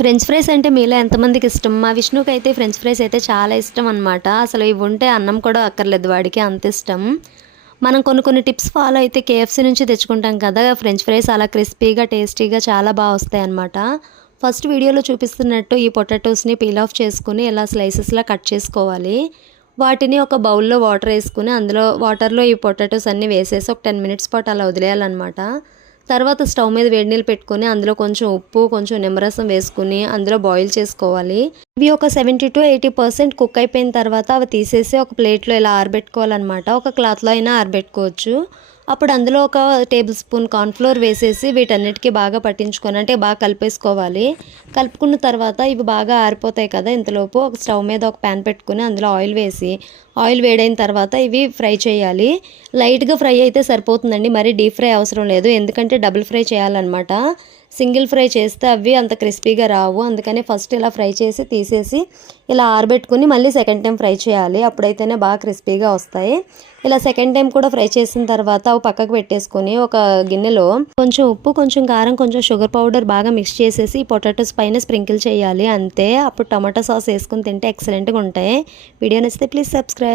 French fries అంటే మీలో ఎంతమందికి ఇష్టం? మా విష్ణుకి అయితే ఫ్రెంచ్ ఫ్రైస్ అయితే చాలా ఇష్టం అనమాట. అసలు ఇవి ఉంటే అన్నం కూడా అక్కర్లేదు వాడికి, అంత ఇష్టం. మనం కొన్ని టిప్స్ ఫాలో అయితే కేఎఫ్సీ నుంచి తెచ్చుకుంటాం కదా ఫ్రెంచ్ ఫ్రైస్, అలా క్రిస్పీగా టేస్టీగా చాలా బాగా వస్తాయన్నమాట. ఫస్ట్ వీడియోలో చూపిస్తున్నట్టు ఈ పొటాటోస్ని పీల్ ఆఫ్ చేసుకుని ఇలా స్లైసెస్లా కట్ చేసుకోవాలి. వాటిని ఒక బౌల్లో వాటర్ వేసుకుని అందులో వాటర్లో ఈ పొటాటోస్ అన్నీ వేసేసి ఒక 10 మినిట్స్ పాటు అలా వదిలేయాలన్నమాట. తర్వాత స్టవ్ మీద వేడి నీళ్ళు పెట్టుకొని అందులో కొంచెం ఉప్పు, కొంచెం నిమ్మరసం వేసుకుని అందులో బాయిల్ చేసుకోవాలి. ఇవి ఒక 70-80% కుక్ అయిపోయిన తర్వాత అవి తీసేసి ఒక ప్లేట్లో ఇలా ఆరబెట్టుకోవాలన్నమాట. ఒక క్లాత్లో అయినా ఆరబెట్టుకోవచ్చు. అప్పుడు అందులో ఒక టేబుల్ స్పూన్ కార్న్‌ఫ్లోర్ వేసేసి వీటన్నిటికీ బాగా పట్టించుకొని అంటే బాగా కలిపేసుకోవాలి. కలుపుకున్న తర్వాత ఇవి బాగా ఆరిపోతాయి కదా, ఇంతలోపు ఒక స్టవ్ మీద ఒక ప్యాన్ పెట్టుకుని అందులో ఆయిల్ వేసి ఆయిల్ వేడైన తర్వాత ఇవి ఫ్రై చేయాలి. లైట్గా ఫ్రై అయితే సరిపోతుందండి, మరీ డీప్ ఫ్రై అవసరం లేదు. ఎందుకంటే డబుల్ ఫ్రై చేయాలన్నమాట. సింగిల్ ఫ్రై చేస్తే అవి అంత క్రిస్పీగా రావు. అందుకని ఫస్ట్ ఇలా ఫ్రై చేసి తీసేసి ఇలా ఆరబెట్టుకుని మళ్ళీ సెకండ్ టైం ఫ్రై చేయాలి. అప్పుడైతేనే బాగా క్రిస్పీగా వస్తాయి. ఇలా సెకండ్ టైం కూడా ఫ్రై చేసిన తర్వాత అవి పక్కకు పెట్టేసుకొని ఒక గిన్నెలో కొంచెం ఉప్పు, కొంచెం కారం, కొంచెం షుగర్ పౌడర్ బాగా మిక్స్ చేసేసి పొటాటోస్ పైన స్ప్రింకిల్ చేయాలి. అంతే. అప్పుడు టమాటా సాస్ వేసుకుని తింటే ఎక్సలెంట్గా ఉంటాయి. వీడియో నచ్చితే ప్లీజ్ సబ్స్క్రైబ్.